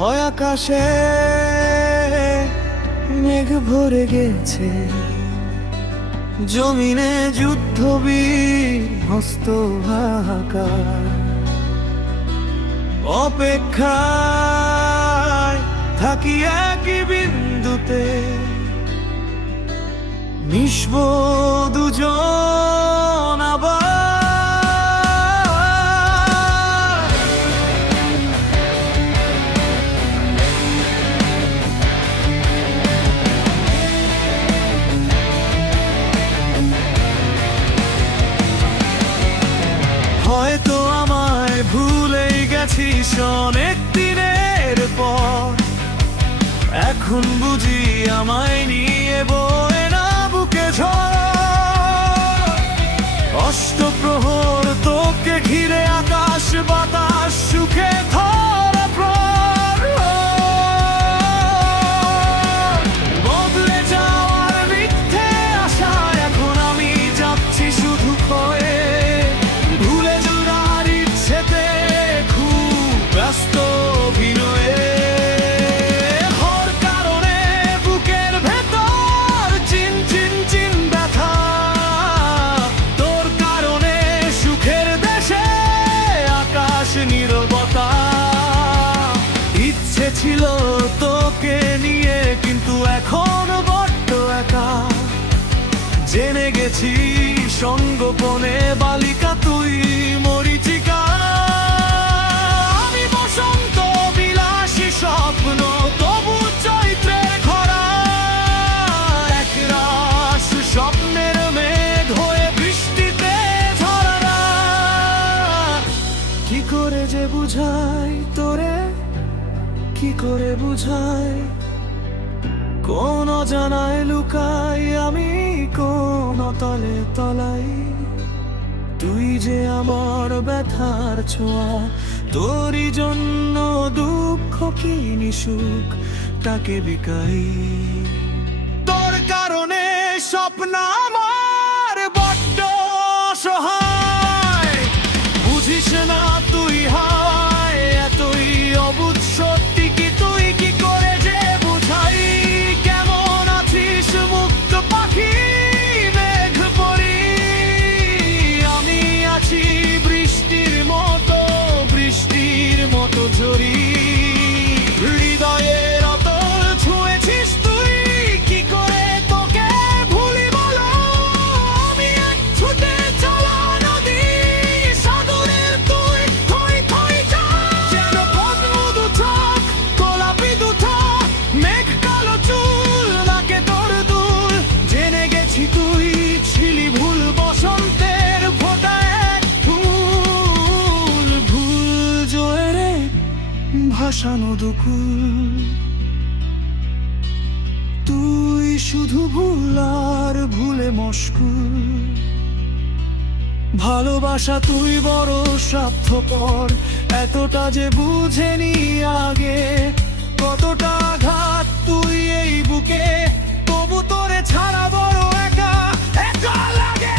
হয় আকাশে মেঘ ভরে গেছে, জমিনে যুদ্ধ বিধ্বস্ত হাহাকার। অপেক্ষায় থাকি একই বিন্দুতে, মিশব দুজন আবার। হয়তো আমায় ভুলেই গেছিস অনেক দিনের পর, এখন বুঝি আমায় নিয়ে বয়ে না বুকে ঝড়। অষ্টপ্রহর তোকে ঘিরে আকাশ বাতাস সুখে ধরা প্রাণ। বদলে যাওয়ার মিথ্যে আশায় এখন আমি যাচ্ছি শুধু ক্ষয়ে, ভুলে যাওয়ার ইচ্ছেতে খুব ব্যস্ত অভিনয়ে। নীরবতা ইচ্ছে ছিল তোকে নিয়ে, কিন্তু এখন বড্ড একা। জেনে গেছি সঙ্গোপনে বালিকা তুই মরীচিকা। আমি বসন্ত বিলাসী স্বপ্ন, তবু চৈত্রের খরা। একরাশ স্বপ্নের মেঘ হয়ে বৃষ্টিতে ঝরা। কি করে যে বুঝাই তোরে, কি করে বুঝাই, কোন অজানায় লুকাই আমি কোন তলে তলাই। তুই যে আমার ব্যথার ছোঁয়া, তোরই জন্য দুঃখ কি নিশুক তাকে বিকাই। তোর কারণে স্বপ্ন আমার বড্ড অসহায়। বুঝিস না তুই হায় এতই অবুঝ সত্যি কি তুই, কি করে যে বুঝাই। কেমন আছিস মুক্ত পাখি মেঘ পরি, আমি আছি বৃষ্টির মতো ঝরি। হৃদয়ের অতল ছুঁয়েছিস তুই, কি করে তোকে ভুলি বলো। আমি এক ছুটে চলা নদী, সাগরের তুই থই থই চোখ। যেন পদ্ম দুচোখ, গোলাপি দুটো মেঘ কালো চুল, নাকে তোর দুল। জেনে গেছি তুই ছিলি ভুল বসন্তের ফোটা এক ফুল। ভুল জোয়ারে ভাসানো দুকুল, তুই শুধু ভুল আর ভুলে মশগুল। ভালোবাসা তুই বড় স্বার্থপর, এতটা যে বুঝেনি আগে। কতটা আঘাত তুই এই বুকে, তবু তোরে ছাড়া বড় একা একা লাগে।